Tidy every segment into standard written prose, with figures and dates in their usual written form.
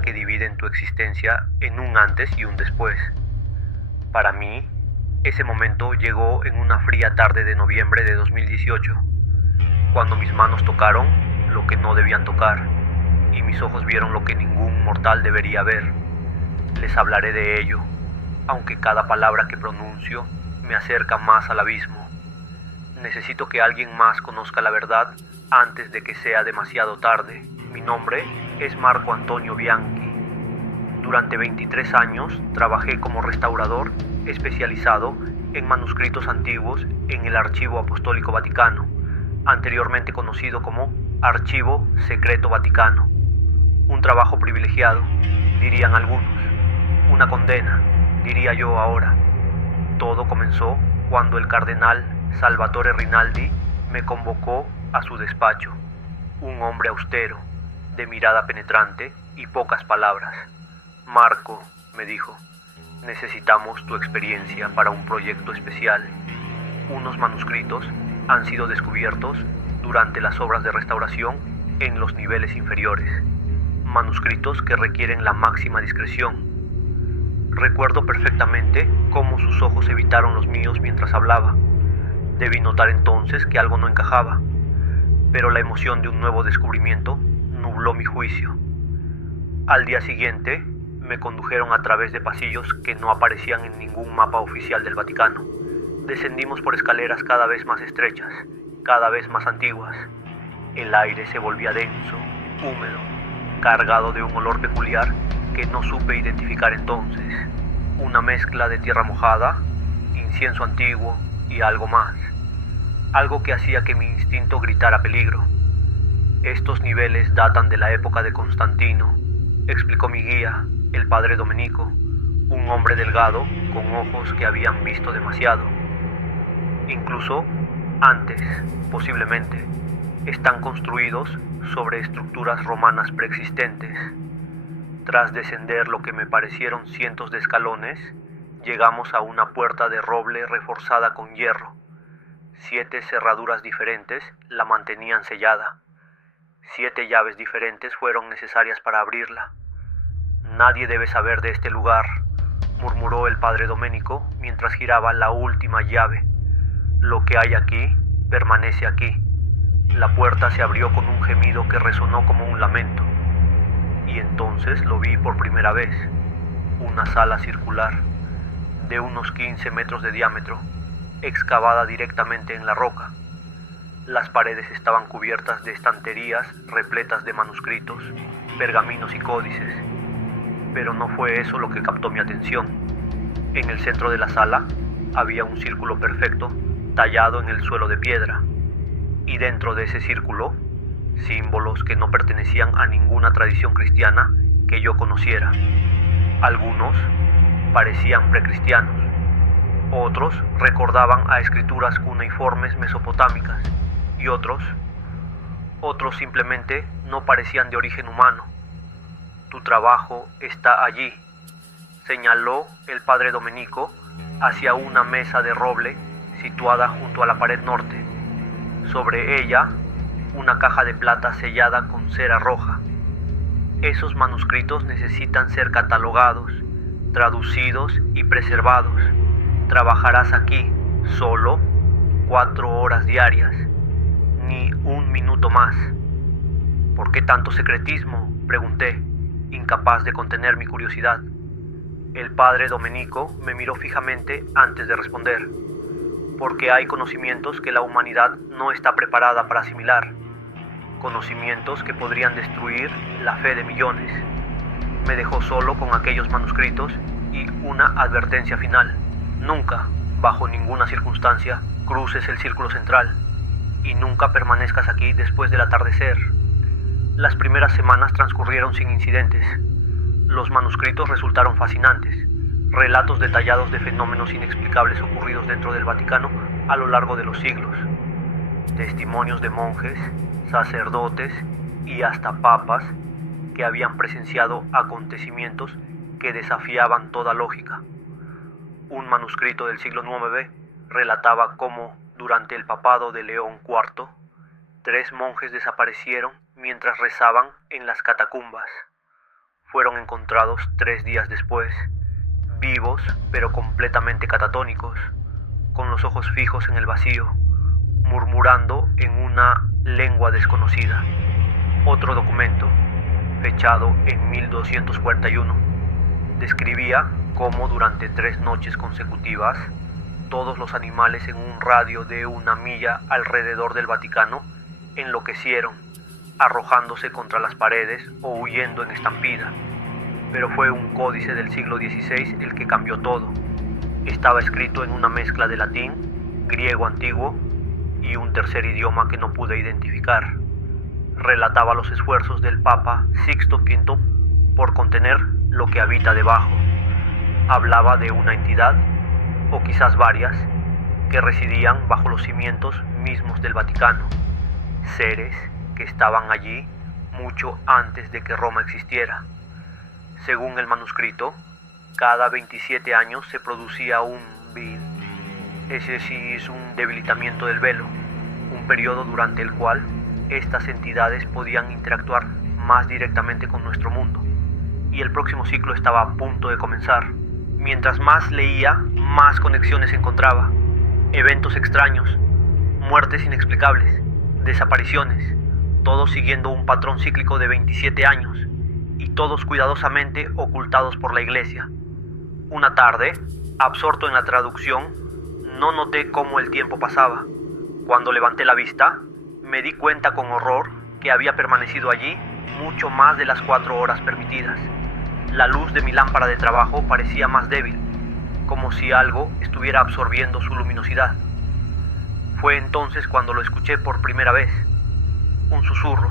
barrera que dividen tu existencia en un antes y un después. Para mí, ese momento llegó en una fría tarde de noviembre de 2018, cuando mis manos tocaron lo que no debían tocar y mis ojos vieron lo que ningún mortal debería ver. Les hablaré de ello, aunque cada palabra que pronuncio me acerca más al abismo. Necesito que alguien más conozca la verdad antes de que sea demasiado tarde. Mi nombre es Marco Antonio Bianchi. Durante 23 años trabajé como restaurador especializado en manuscritos antiguos en el Archivo Apostólico Vaticano, anteriormente conocido como Archivo Secreto Vaticano. Un trabajo privilegiado, dirían algunos. Una condena, diría yo ahora. Todo comenzó cuando el cardenal Salvatore Rinaldi me convocó a su despacho. Un hombre austero, de mirada penetrante y pocas palabras. Marco, me dijo, necesitamos tu experiencia para un proyecto especial. Unos manuscritos han sido descubiertos durante las obras de restauración en los niveles inferiores. Manuscritos que requieren la máxima discreción. Recuerdo perfectamente cómo sus ojos evitaron los míos mientras hablaba. Debí notar entonces que algo no encajaba, pero la emoción de un nuevo descubrimiento nubló mi juicio. Al día siguiente, me condujeron a través de pasillos que no aparecían en ningún mapa oficial del Vaticano. Descendimos por escaleras cada vez más estrechas, cada vez más antiguas. El aire se volvía denso, húmedo, cargado de un olor peculiar que no supe identificar entonces. Una mezcla de tierra mojada, incienso antiguo y algo más. Algo que hacía que mi instinto gritara peligro. Estos niveles datan de la época de Constantino, explicó mi guía, el padre Domenico, un hombre delgado con ojos que habían visto demasiado. Incluso antes, posiblemente, están construidos sobre estructuras romanas preexistentes. Tras descender lo que me parecieron cientos de escalones, llegamos a una puerta de roble reforzada con hierro. 7 cerraduras diferentes la mantenían sellada. 7 llaves diferentes fueron necesarias para abrirla. Nadie debe saber de este lugar, murmuró el padre Domenico mientras giraba la última llave. Lo que hay aquí, permanece aquí. La puerta se abrió con un gemido que resonó como un lamento. Y entonces lo vi por primera vez. Una sala circular, de unos 15 metros de diámetro, excavada directamente en la roca. Las paredes estaban cubiertas de estanterías repletas de manuscritos, pergaminos y códices. Pero no fue eso lo que captó mi atención. En el centro de la sala había un círculo perfecto tallado en el suelo de piedra. Y dentro de ese círculo, símbolos que no pertenecían a ninguna tradición cristiana que yo conociera. Algunos parecían precristianos, otros recordaban a escrituras cuneiformes mesopotámicas y otros simplemente no parecían de origen humano. Tu trabajo está allí, señaló el padre Domenico hacia una mesa de roble situada junto a la pared norte. Sobre ella, una caja de plata sellada con cera roja. Esos manuscritos necesitan ser catalogados, traducidos y preservados. Trabajarás aquí solo 4 horas diarias, ni un minuto más. ¿Por qué tanto secretismo?, pregunté, incapaz de contener mi curiosidad. El padre Domenico me miró fijamente antes de responder. Porque hay conocimientos que la humanidad no está preparada para asimilar. Conocimientos que podrían destruir la fe de millones. Me dejó solo con aquellos manuscritos y una advertencia final. Nunca, bajo ninguna circunstancia, cruces el círculo central. Y nunca permanezcas aquí después del atardecer. Las primeras semanas transcurrieron sin incidentes. Los manuscritos resultaron fascinantes. Relatos detallados de fenómenos inexplicables ocurridos dentro del Vaticano a lo largo de los siglos. Testimonios de monjes, sacerdotes y hasta papas que habían presenciado acontecimientos que desafiaban toda lógica. Un manuscrito del siglo IX relataba cómo, durante el papado de León IV, 3 monjes desaparecieron mientras rezaban en las catacumbas. fueron encontrados 3 días después, vivos pero completamente catatónicos, con los ojos fijos en el vacío, murmurando en una lengua desconocida. Otro documento, fechado en 1241, describía cómo durante 3 noches consecutivas todos los animales en un radio de 1 milla alrededor del Vaticano enloquecieron, arrojándose contra las paredes o huyendo en estampida. Pero fue un códice del siglo XVI el que cambió todo. Estaba escrito en una mezcla de latín, griego antiguo y un tercer idioma que no pude identificar. Relataba los esfuerzos del Papa Sixto V por contener lo que habita debajo. Hablaba de una entidad, o quizás varias, que residían bajo los cimientos mismos del Vaticano, seres que estaban allí mucho antes de que Roma existiera. Según el manuscrito, cada 27 años se producía un debilitamiento del velo, un periodo durante el cual estas entidades podían interactuar más directamente con nuestro mundo, y el próximo ciclo estaba a punto de comenzar. Mientras más leía, más conexiones encontraba, eventos extraños, muertes inexplicables, desapariciones, todos siguiendo un patrón cíclico de 27 años, y todos cuidadosamente ocultados por la iglesia. Una tarde, absorto en la traducción, no noté cómo el tiempo pasaba. Cuando levanté la vista, me di cuenta con horror que había permanecido allí mucho más de las 4 horas permitidas. La luz de mi lámpara de trabajo parecía más débil, como si algo estuviera absorbiendo su luminosidad. Fue entonces cuando lo escuché por primera vez. Un susurro,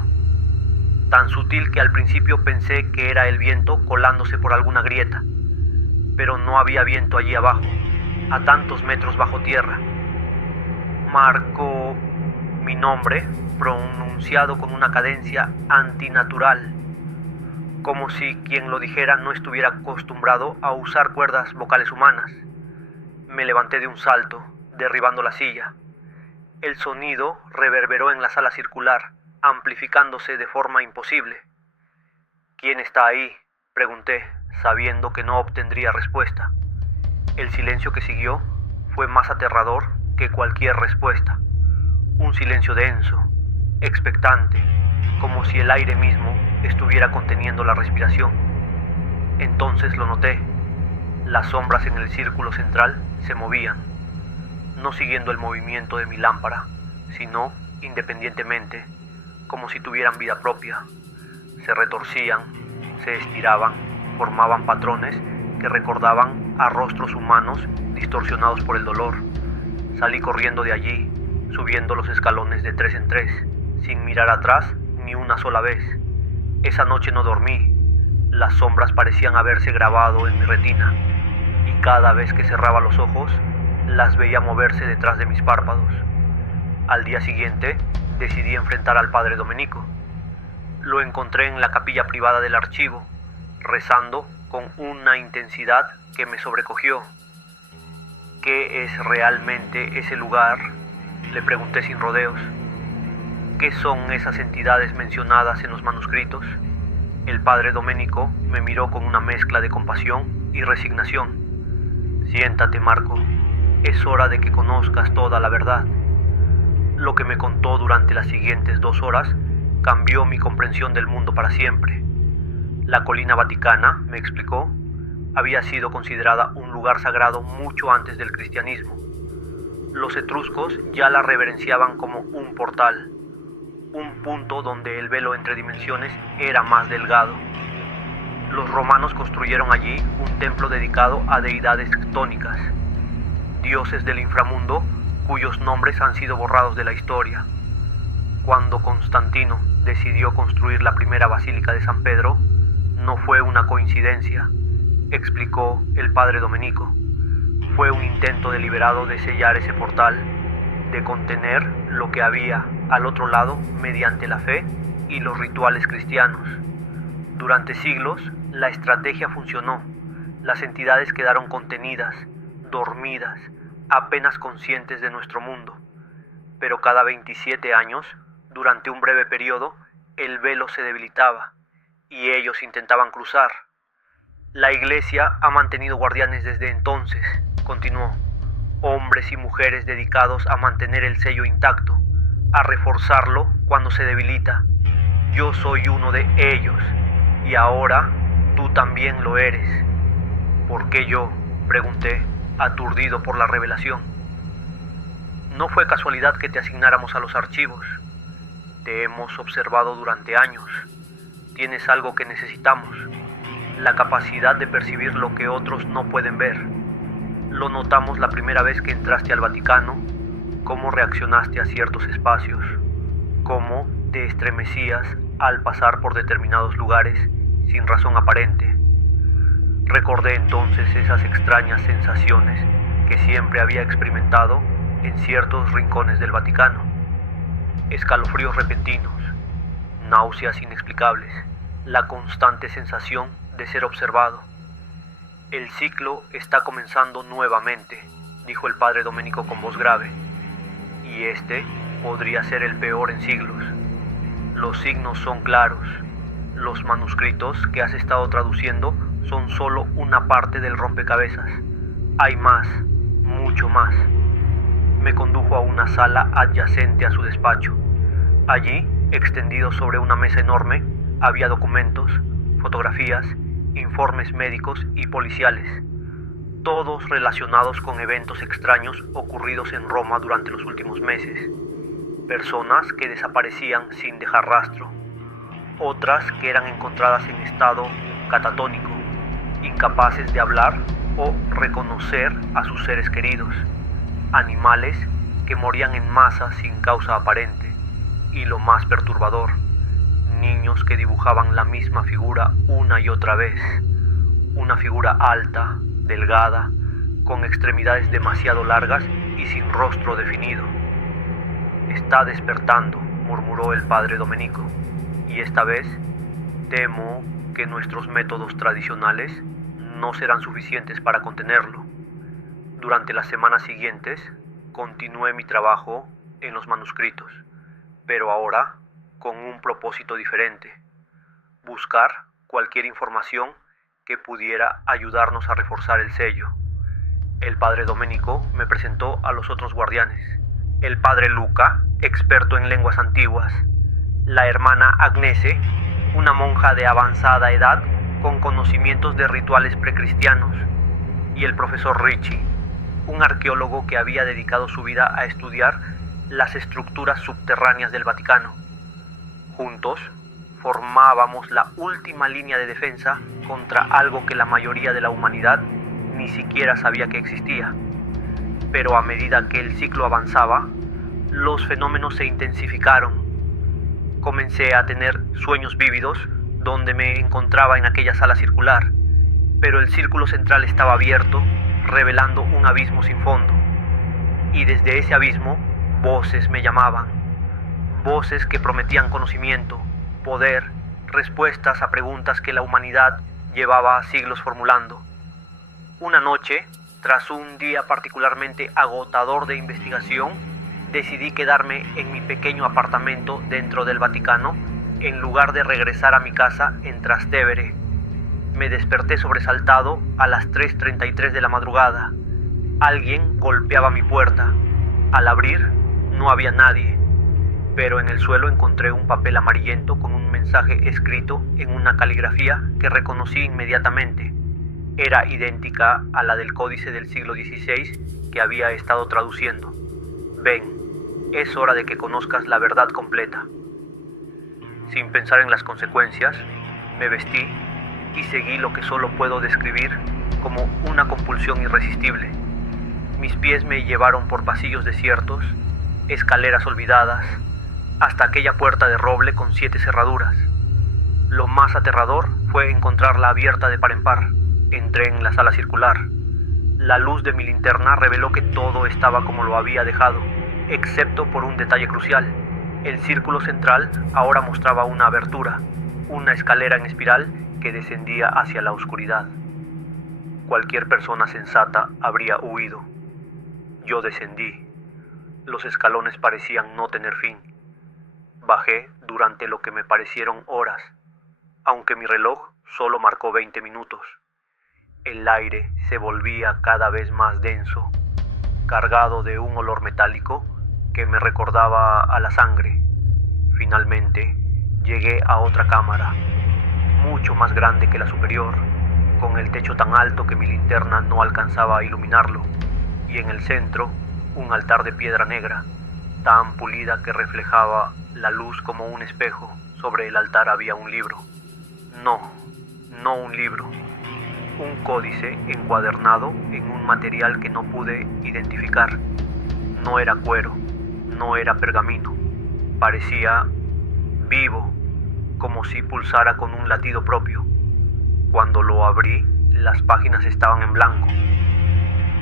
tan sutil que al principio pensé que era el viento colándose por alguna grieta, pero no había viento allí abajo, a tantos metros bajo tierra. Marco, mi nombre, pronunciado con una cadencia antinatural, como si quien lo dijera no estuviera acostumbrado a usar cuerdas vocales humanas. Me levanté de un salto, derribando la silla. El sonido reverberó en la sala circular, amplificándose de forma imposible. ¿Quién está ahí?, pregunté, sabiendo que no obtendría respuesta. El silencio que siguió fue más aterrador que cualquier respuesta. Un silencio denso, expectante, como si el aire mismo estuviera conteniendo la respiración. Entonces lo noté. Las sombras en el círculo central se movían, no siguiendo el movimiento de mi lámpara, sino independientemente, como si tuvieran vida propia. Se retorcían, se estiraban, formaban patrones que recordaban a rostros humanos distorsionados por el dolor. Salí corriendo de allí, subiendo los escalones de 3 en 3, sin mirar atrás ni una sola vez. Esa noche no dormí. Las sombras parecían haberse grabado en mi retina, y cada vez que cerraba los ojos, las veía moverse detrás de mis párpados. Al día siguiente, decidí enfrentar al padre Domenico. Lo encontré en la capilla privada del archivo, rezando con una intensidad que me sobrecogió. ¿Qué es realmente ese lugar?, le pregunté sin rodeos. ¿Qué son esas entidades mencionadas en los manuscritos? El padre Domenico me miró con una mezcla de compasión y resignación. Siéntate, Marco. Es hora de que conozcas toda la verdad. Lo que me contó durante las siguientes 2 horas cambió mi comprensión del mundo para siempre. La colina vaticana, me explicó, había sido considerada un lugar sagrado mucho antes del cristianismo. Los etruscos ya la reverenciaban como un portal, un punto donde el velo entre dimensiones era más delgado. Los romanos construyeron allí un templo dedicado a deidades ctónicas, dioses del inframundo cuyos nombres han sido borrados de la historia. Cuando Constantino decidió construir la primera basílica de San Pedro, no fue una coincidencia, explicó el padre Domenico. Fue un intento deliberado de sellar ese portal, de contener lo que había al otro lado mediante la fe y los rituales cristianos. Durante siglos, la estrategia funcionó. Las entidades quedaron contenidas, dormidas, apenas conscientes de nuestro mundo. Pero cada 27 años, durante un breve periodo, el velo se debilitaba y ellos intentaban cruzar. La iglesia ha mantenido guardianes desde entonces, continuó. Hombres y mujeres dedicados a mantener el sello intacto, a reforzarlo cuando se debilita. Yo soy uno de ellos, y ahora tú también lo eres. ¿Por qué yo?, pregunté, aturdido por la revelación. No fue casualidad que te asignáramos a los archivos. Te hemos observado durante años. Tienes algo que necesitamos, la capacidad de percibir lo que otros no pueden ver. Lo notamos la primera vez que entraste al Vaticano, cómo reaccionaste a ciertos espacios, cómo te estremecías al pasar por determinados lugares sin razón aparente. Recordé entonces esas extrañas sensaciones que siempre había experimentado en ciertos rincones del Vaticano. Escalofríos repentinos, náuseas inexplicables, la constante sensación de ser observado. El ciclo está comenzando nuevamente, dijo el padre Domenico con voz grave, y este podría ser el peor en siglos. Los signos son claros. Los manuscritos que has estado traduciendo son solo una parte del rompecabezas. Hay más, mucho más. Me condujo a una sala adyacente a su despacho. Allí, extendido sobre una mesa enorme, había documentos, fotografías, informes médicos y policiales, todos relacionados con eventos extraños ocurridos en Roma durante los últimos meses. Personas que desaparecían sin dejar rastro, otras que eran encontradas en estado catatónico, incapaces de hablar o reconocer a sus seres queridos, animales que morían en masa sin causa aparente, y lo más perturbador, niños que dibujaban la misma figura una y otra vez, una figura alta, delgada, con extremidades demasiado largas y sin rostro definido. Está despertando, murmuró el padre Domenico, y esta vez temo que nuestros métodos tradicionales no serán suficientes para contenerlo. Durante las semanas siguientes continué mi trabajo en los manuscritos, pero ahora con un propósito diferente: buscar cualquier información que pudiera ayudarnos a reforzar el sello. El padre Domenico me presentó a los otros guardianes: el padre Luca, experto en lenguas antiguas; la hermana Agnese, una monja de avanzada edad con conocimientos de rituales precristianos; y el profesor Ricci, un arqueólogo que había dedicado su vida a estudiar las estructuras subterráneas del Vaticano. Juntos formábamos la última línea de defensa contra algo que la mayoría de la humanidad ni siquiera sabía que existía. Pero a medida que el ciclo avanzaba, los fenómenos se intensificaron. Comencé a tener sueños vívidos donde me encontraba en aquella sala circular, pero el círculo central estaba abierto, revelando un abismo sin fondo. Y desde ese abismo, voces me llamaban. Voces que prometían conocimiento, poder, respuestas a preguntas que la humanidad llevaba siglos formulando. Una noche, tras un día particularmente agotador de investigación, decidí quedarme en mi pequeño apartamento dentro del Vaticano en lugar de regresar a mi casa en Trastevere. Me desperté sobresaltado a las 3:33 de la madrugada. Alguien golpeaba mi puerta. Al abrir, no había nadie, pero en el suelo encontré un papel amarillento con un mensaje escrito en una caligrafía que reconocí inmediatamente. Era idéntica a la del códice del siglo XVI que había estado traduciendo. Ven, es hora de que conozcas la verdad completa. Sin pensar en las consecuencias, me vestí y seguí lo que solo puedo describir como una compulsión irresistible. Mis pies me llevaron por pasillos desiertos, escaleras olvidadas, hasta aquella puerta de roble con 7 cerraduras. Lo más aterrador fue encontrarla abierta de par en par. Entré en la sala circular. La luz de mi linterna reveló que todo estaba como lo había dejado, excepto por un detalle crucial. El círculo central ahora mostraba una abertura, una escalera en espiral que descendía hacia la oscuridad. Cualquier persona sensata habría huido. Yo descendí. Los escalones parecían no tener fin. Bajé durante lo que me parecieron horas. aunque mi reloj solo marcó 20 minutos. El aire se volvía cada vez más denso, cargado de un olor metálico que me recordaba a la sangre. Finalmente, llegué a otra cámara, mucho más grande que la superior, con el techo tan alto que mi linterna no alcanzaba a iluminarlo, y en el centro, un altar de piedra negra, tan pulida que reflejaba la luz como un espejo. Sobre el altar había un libro. No un libro. Un códice encuadernado en un material que no pude identificar. No era cuero, no era pergamino. Parecía vivo, como si pulsara con un latido propio. Cuando lo abrí, las páginas estaban en blanco,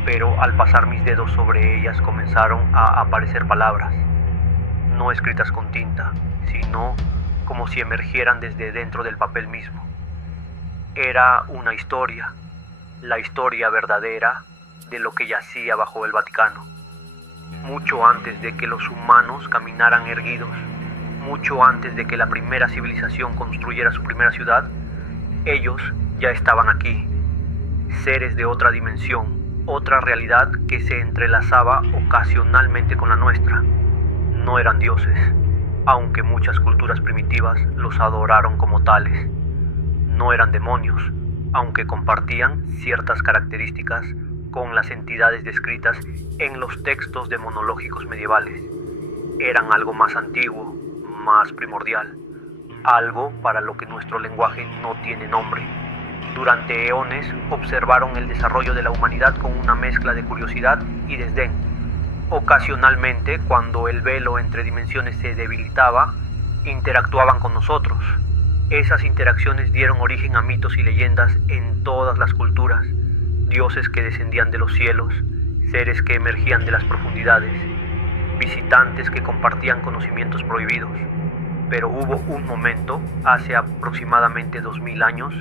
pero al pasar mis dedos sobre ellas comenzaron a aparecer palabras, no escritas con tinta, sino como si emergieran desde dentro del papel mismo. Era una historia, la historia verdadera de lo que yacía bajo el Vaticano. Mucho antes de que los humanos caminaran erguidos, mucho antes de que la primera civilización construyera su primera ciudad, ellos ya estaban aquí, seres de otra dimensión, otra realidad que se entrelazaba ocasionalmente con la nuestra. No eran dioses, aunque muchas culturas primitivas los adoraron como tales. No eran demonios, aunque compartían ciertas características con las entidades descritas en los textos demonológicos medievales. Eran algo más antiguo, más primordial, algo para lo que nuestro lenguaje no tiene nombre. Durante eones observaron el desarrollo de la humanidad con una mezcla de curiosidad y desdén. Ocasionalmente, cuando el velo entre dimensiones se debilitaba, interactuaban con nosotros. Esas interacciones dieron origen a mitos y leyendas en todas las culturas, dioses que descendían de los cielos, seres que emergían de las profundidades, visitantes que compartían conocimientos prohibidos. Pero hubo un momento, hace aproximadamente 2000 años,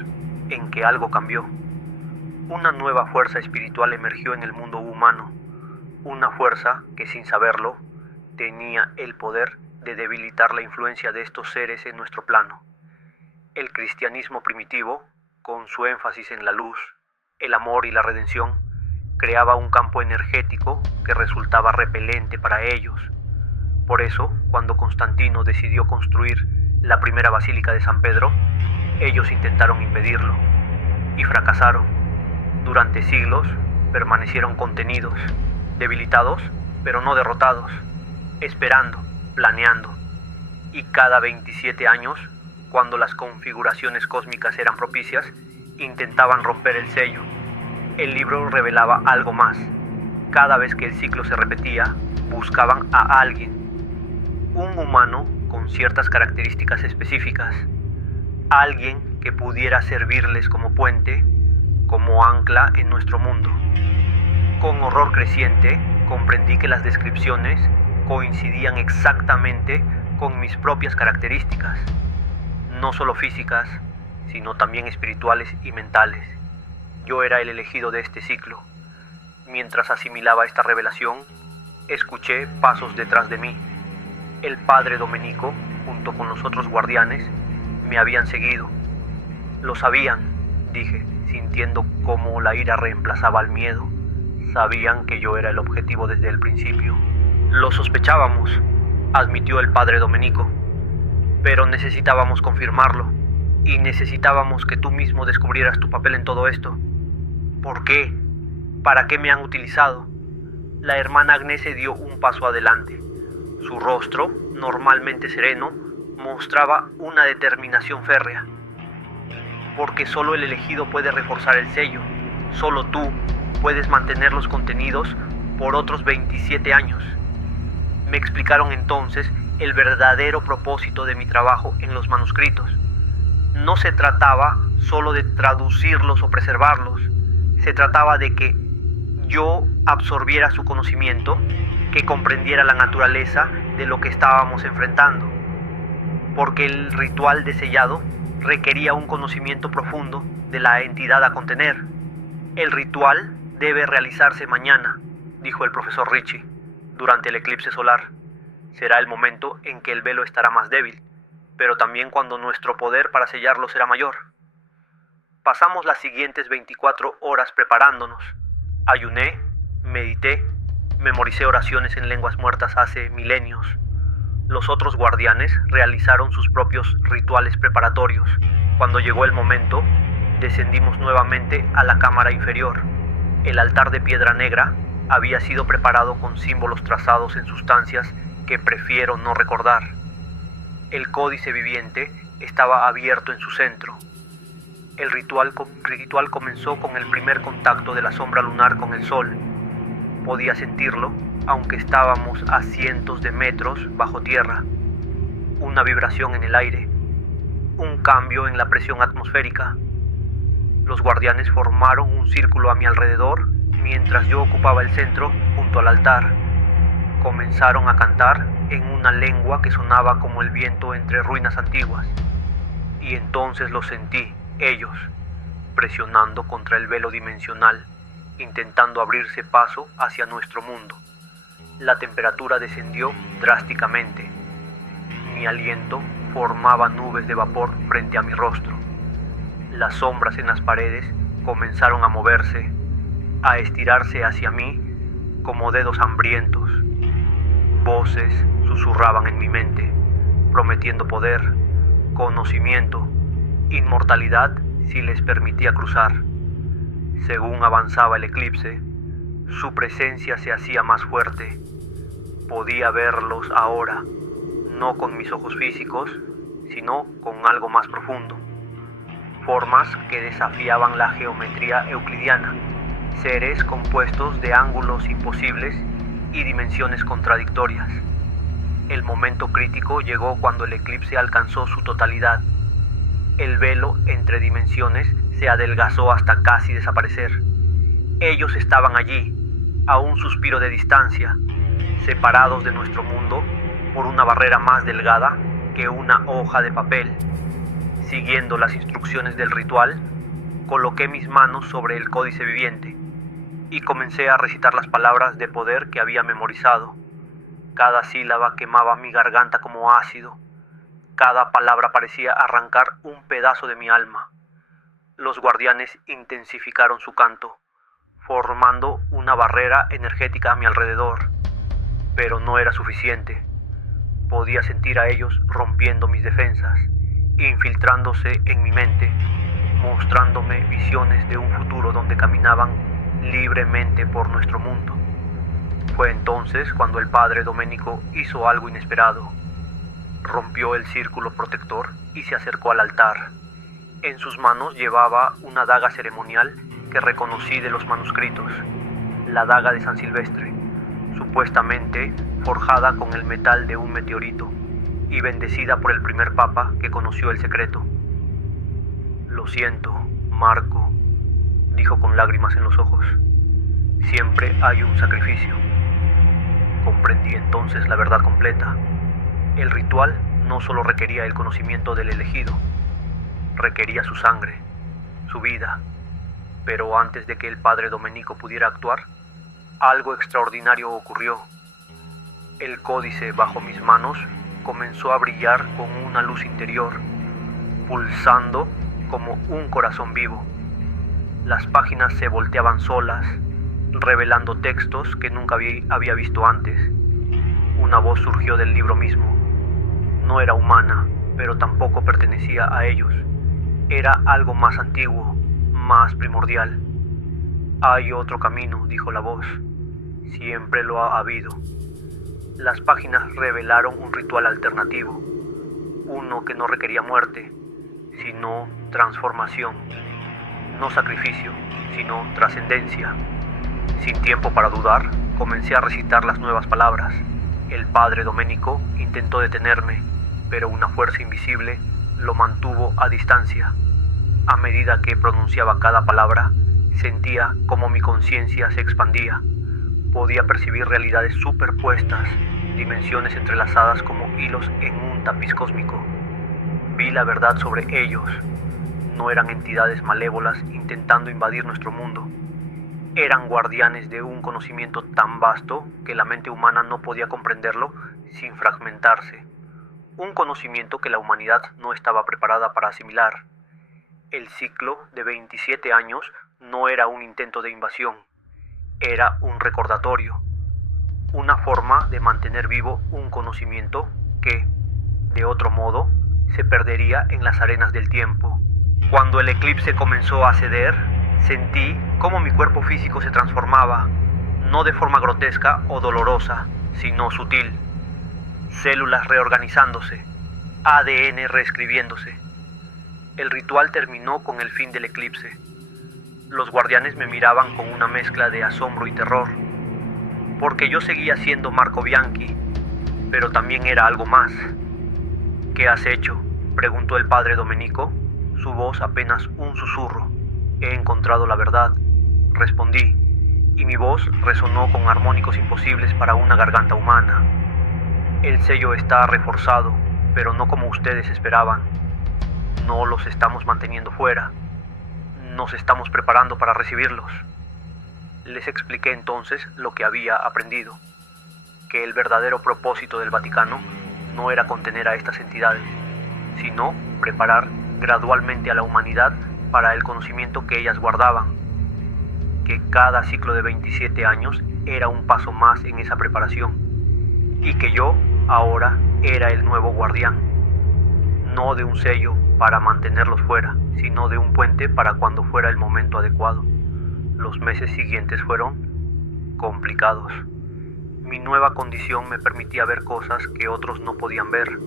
en que algo cambió. Una nueva fuerza espiritual emergió en el mundo humano, una fuerza que, sin saberlo, tenía el poder de debilitar la influencia de estos seres en nuestro plano. El cristianismo primitivo, con su énfasis en la luz, el amor y la redención, creaba un campo energético que resultaba repelente para ellos. Por eso, cuando Constantino decidió construir la primera basílica de San Pedro, ellos intentaron impedirlo y fracasaron. Durante siglos permanecieron contenidos, debilitados, pero no derrotados, esperando, planeando. Y cada 27 años, cuando las configuraciones cósmicas eran propicias, intentaban romper el sello. El libro revelaba algo más. Cada vez que el ciclo se repetía, buscaban a alguien, un humano con ciertas características específicas, alguien que pudiera servirles como puente, como ancla en nuestro mundo. Con horror creciente, comprendí que las descripciones coincidían exactamente con mis propias características, no solo físicas, sino también espirituales y mentales. Yo era el elegido de este ciclo. Mientras asimilaba esta revelación, escuché pasos detrás de mí. El padre Domenico, junto con los otros guardianes, me habían seguido. Lo sabían, dije, sintiendo cómo la ira reemplazaba al miedo. Sabían que yo era el objetivo desde el principio. Lo sospechábamos, admitió el padre Domenico, pero necesitábamos confirmarlo, y necesitábamos que tú mismo descubrieras tu papel en todo esto. ¿Por qué? ¿Para qué me han utilizado? La hermana Agnese dio un paso adelante. Su rostro, normalmente sereno, mostraba una determinación férrea. Porque solo el elegido puede reforzar el sello. Solo tú puedes mantenerlos contenidos por otros 27 años. Me explicaron entonces el verdadero propósito de mi trabajo en los manuscritos. No se trataba solo de traducirlos o preservarlos. Se trataba de que yo absorbiera su conocimiento, que comprendiera la naturaleza de lo que estábamos enfrentando. Porque el ritual de sellado requería un conocimiento profundo de la entidad a contener. El ritual debe realizarse mañana, dijo el profesor Ricci, durante el eclipse solar. Será el momento en que el velo estará más débil, pero también cuando nuestro poder para sellarlos era mayor. Pasamos las siguientes 24 horas preparándonos. Ayuné, medité, memoricé oraciones en lenguas muertas hace milenios. Los otros guardianes realizaron sus propios rituales preparatorios. Cuando llegó el momento, descendimos nuevamente a la cámara inferior. El altar de piedra negra había sido preparado con símbolos trazados en sustancias que prefiero no recordar. El códice viviente estaba abierto en su centro. El ritual comenzó con el primer contacto de la sombra lunar con el sol. Podía sentirlo, aunque estábamos a cientos de metros bajo tierra. Una vibración en el aire, un cambio en la presión atmosférica. Los guardianes formaron un círculo a mi alrededor mientras yo ocupaba el centro junto al altar. Comenzaron a cantar en una lengua que sonaba como el viento entre ruinas antiguas. Y entonces los sentí, ellos, presionando contra el velo dimensional, intentando abrirse paso hacia nuestro mundo. La temperatura descendió drásticamente. Mi aliento formaba nubes de vapor frente a mi rostro. Las sombras en las paredes comenzaron a moverse, a estirarse hacia mí como dedos hambrientos. Voces susurraban en mi mente, prometiendo poder, conocimiento, inmortalidad si les permitía cruzar. Según avanzaba el eclipse, su presencia se hacía más fuerte. Podía verlos ahora, no con mis ojos físicos, sino con algo más profundo. Formas que desafiaban la geometría euclidiana, seres compuestos de ángulos imposibles y dimensiones contradictorias. El momento crítico llegó cuando el eclipse alcanzó su totalidad. El velo entre dimensiones se adelgazó hasta casi desaparecer. Ellos estaban allí, a un suspiro de distancia, separados de nuestro mundo por una barrera más delgada que una hoja de papel. Siguiendo las instrucciones del ritual, coloqué mis manos sobre el códice viviente y comencé a recitar las palabras de poder que había memorizado. Cada sílaba quemaba mi garganta como ácido. Cada palabra parecía arrancar un pedazo de mi alma. Los guardianes intensificaron su canto, formando una barrera energética a mi alrededor. Pero no era suficiente. Podía sentir a ellos rompiendo mis defensas, infiltrándose en mi mente, mostrándome visiones de un futuro donde caminaban libremente por nuestro mundo. Fue entonces cuando el padre Domenico hizo algo inesperado. Rompió el círculo protector y se acercó al altar. En sus manos llevaba una daga ceremonial que reconocí de los manuscritos, la daga de San Silvestre, supuestamente forjada con el metal de un meteorito y bendecida por el primer papa que conoció el secreto. «Lo siento, Marco», dijo con lágrimas en los ojos. «Siempre hay un sacrificio». Comprendí entonces la verdad completa. El ritual no solo requería el conocimiento del elegido, requería su sangre, su vida. Pero antes de que el padre Domenico pudiera actuar, algo extraordinario ocurrió. El códice bajo mis manos comenzó a brillar con una luz interior, pulsando como un corazón vivo. Las páginas se volteaban solas, revelando textos que nunca había visto antes. Una voz surgió del libro mismo. No era humana, pero tampoco pertenecía a ellos. Era algo más antiguo, más primordial. «Hay otro camino», dijo la voz. «Siempre lo ha habido». Las páginas revelaron un ritual alternativo, uno que no requería muerte, sino transformación, no sacrificio, sino trascendencia. Sin tiempo para dudar, comencé a recitar las nuevas palabras. El padre Domenico intentó detenerme, pero una fuerza invisible lo mantuvo a distancia. A medida que pronunciaba cada palabra, sentía como mi conciencia se expandía. Podía percibir realidades superpuestas, dimensiones entrelazadas como hilos en un tapiz cósmico. Vi la verdad sobre ellos. No eran entidades malévolas intentando invadir nuestro mundo. Eran guardianes de un conocimiento tan vasto que la mente humana no podía comprenderlo sin fragmentarse. un conocimiento que la humanidad no estaba preparada para asimilar. El ciclo de 27 años no era un intento de invasión, era un recordatorio, una forma de mantener vivo un conocimiento que, de otro modo, se perdería en las arenas del tiempo. Cuando el eclipse comenzó a ceder, sentí cómo mi cuerpo físico se transformaba, no de forma grotesca o dolorosa, sino sutil. Células reorganizándose, ADN reescribiéndose. El ritual terminó con el fin del eclipse. Los guardianes me miraban con una mezcla de asombro y terror, porque yo seguía siendo Marco Bianchi, pero también era algo más. ¿Qué has hecho?, preguntó el padre Domenico, su voz apenas un susurro. He encontrado la verdad, respondí, y mi voz resonó con armónicos imposibles para una garganta humana. El sello está reforzado, pero no como ustedes esperaban. No los estamos manteniendo fuera. Nos estamos preparando para recibirlos. Les expliqué entonces lo que había aprendido, que el verdadero propósito del Vaticano no era contener a estas entidades, sino preparar gradualmente a la humanidad para el conocimiento que ellas guardaban, que cada ciclo de 27 años era un paso más en esa preparación, y que yo ahora era el nuevo guardián, no de un sello para mantenerlos fuera, sino de un puente para cuando fuera el momento adecuado. Los meses siguientes fueron complicados. Mi nueva condición me permitía ver cosas que otros no podían ver,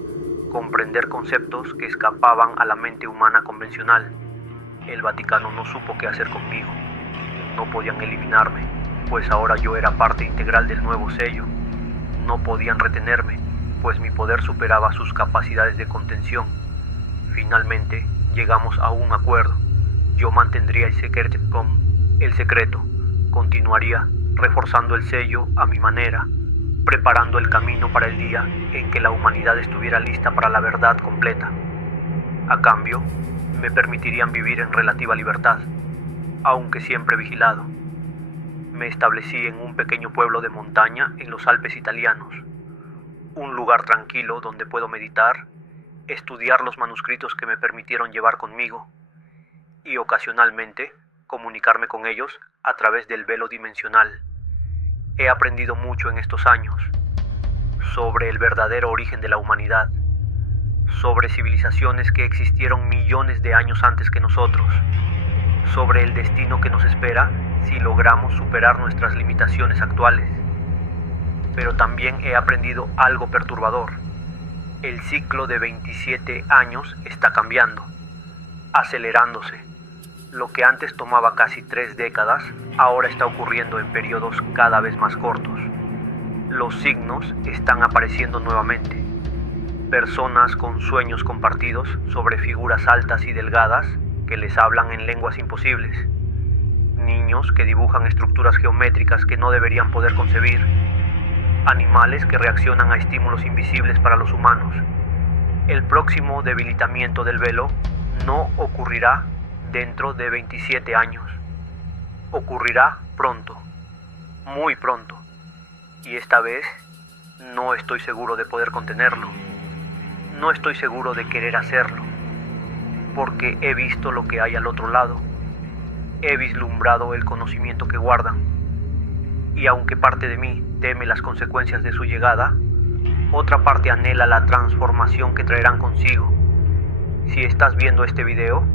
comprender conceptos que escapaban a la mente humana convencional. El Vaticano no supo qué hacer conmigo. No podían eliminarme, pues ahora yo era parte integral del nuevo sello. No podían retenerme, pues mi poder superaba sus capacidades de contención. Finalmente, llegamos a un acuerdo. Yo mantendría el secreto, continuaría reforzando el sello a mi manera, preparando el camino para el día en que la humanidad estuviera lista para la verdad completa. A cambio, me permitirían vivir en relativa libertad, aunque siempre vigilado. Me establecí en un pequeño pueblo de montaña en los Alpes italianos, un lugar tranquilo donde puedo meditar, estudiar los manuscritos que me permitieron llevar conmigo y ocasionalmente comunicarme con ellos a través del velo dimensional. He aprendido mucho en estos años sobre el verdadero origen de la humanidad, sobre civilizaciones que existieron millones de años antes que nosotros, sobre el destino que nos espera si logramos superar nuestras limitaciones actuales. Pero también he aprendido algo perturbador. El ciclo de 27 años está cambiando, acelerándose. Lo que antes tomaba casi 3 décadas, ahora está ocurriendo en periodos cada vez más cortos. Los signos están apareciendo nuevamente. Personas con sueños compartidos sobre figuras altas y delgadas que les hablan en lenguas imposibles. Niños que dibujan estructuras geométricas que no deberían poder concebir. Animales que reaccionan a estímulos invisibles para los humanos. El próximo debilitamiento del velo no ocurrirá dentro de 27 años. Ocurrirá pronto, muy pronto. Y esta vez no estoy seguro de poder contenerlo. No estoy seguro de querer hacerlo, porque he visto lo que hay al otro lado. He vislumbrado el conocimiento que guardan. Y aunque parte de mí teme las consecuencias de su llegada, otra parte anhela la transformación que traerán consigo. Si estás viendo este video,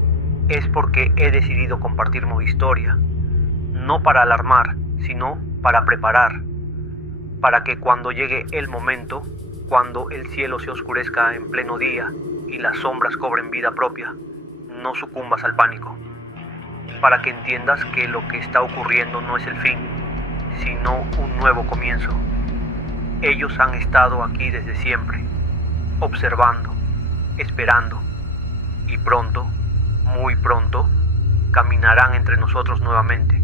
es porque he decidido compartir mi historia, no para alarmar, sino para preparar, para que cuando llegue el momento, cuando el cielo se oscurezca en pleno día y las sombras cobren vida propia, no sucumbas al pánico, para que entiendas que lo que está ocurriendo no es el fin, sino un nuevo comienzo. Ellos han estado aquí desde siempre, observando, esperando, y pronto, muy pronto, caminarán entre nosotros nuevamente.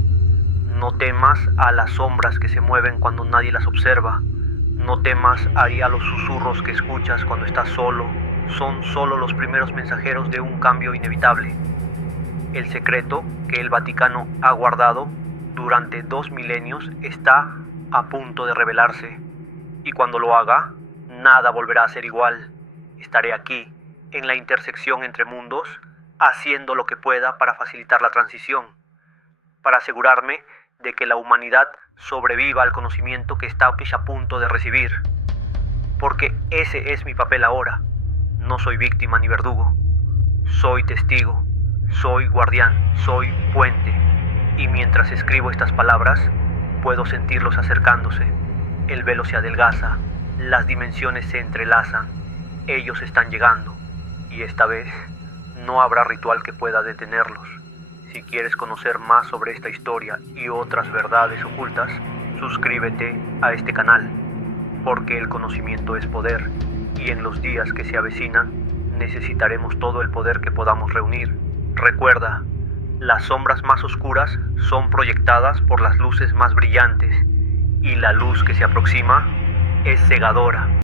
No temas a las sombras que se mueven cuando nadie las observa. No temas a los susurros que escuchas cuando estás solo. Son solo los primeros mensajeros de un cambio inevitable. El secreto que el Vaticano ha guardado durante 2 milenios está a punto de revelarse. Y cuando lo haga, nada volverá a ser igual. Estaré aquí, en la intersección entre mundos, haciendo lo que pueda para facilitar la transición, para asegurarme de que la humanidad sobreviva al conocimiento que está a punto de recibir. Porque ese es mi papel ahora. No soy víctima ni verdugo. Soy testigo, soy guardián, soy puente. Y mientras escribo estas palabras, puedo sentirlos acercándose. El velo se adelgaza, las dimensiones se entrelazan. Ellos están llegando. Y esta vez no habrá ritual que pueda detenerlos. Si quieres conocer más sobre esta historia y otras verdades ocultas, suscríbete a este canal, porque el conocimiento es poder, y en los días que se avecinan, necesitaremos todo el poder que podamos reunir. Recuerda, las sombras más oscuras son proyectadas por las luces más brillantes, y la luz que se aproxima es cegadora.